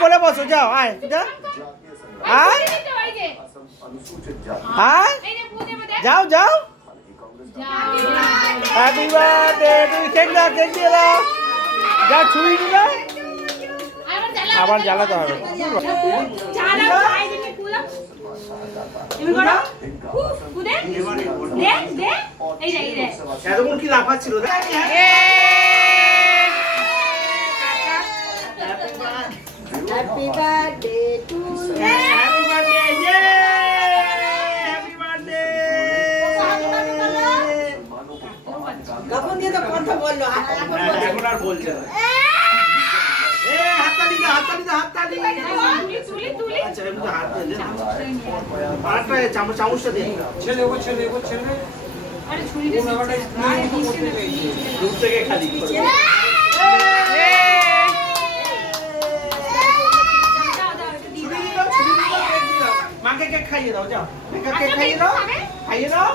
কোলে বসো, যাও আয় যা আয় আয় যাও যাও। Happy birthday to you. Cake দাও, কেক দিয়ে দাও, যাও ছুরি দিলে আবার জ্বালাতে হবে। এতক্ষণ কি লাফাচ্ছিল? Happy birthday to you. Happy birthday, yeah! Happy birthday! কখন দিয়ে তো কথা বললো, এখন আর বলছে না। এ হাততালি দাও, হাততালি দাও, হাততালি। আচ্ছা এমনি হাত দে। আরেকটা চামচটা দে। ছেলে ও ছেলে ও ছেলে। আরে ছুরি দে। দূর থেকে খালি। মাকে কেক খাইয়ে দাও, যাও মেকা কেক খাইয়ে দাও, খাইয়ে দাও।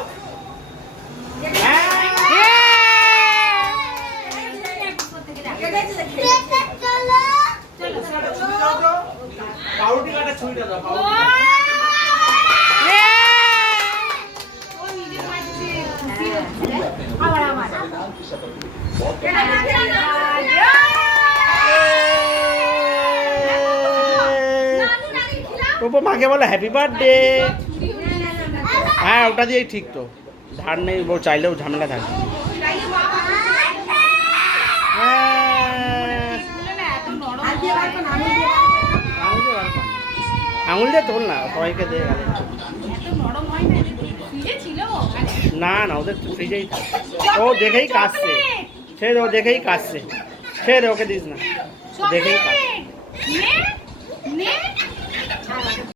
পাউরুটি কাটা ছুরিটা দাও, পাউরুটি মাকে বলে হ্যাপি বার্থডে। হ্যাঁ ওটা দিয়েই ঠিক তো, ধার নেই ও চাইলেও ঝামেলা থাকে। আঙুল দিয়ে তোল না, সবাইকে দিয়ে গেলে না না, ওদের ফ্রিজেই থাকে। ও দেখেই কাশছে, সে ও দেখেই কাশছে, সে ওকে দিস না, দেখেই কাশছে।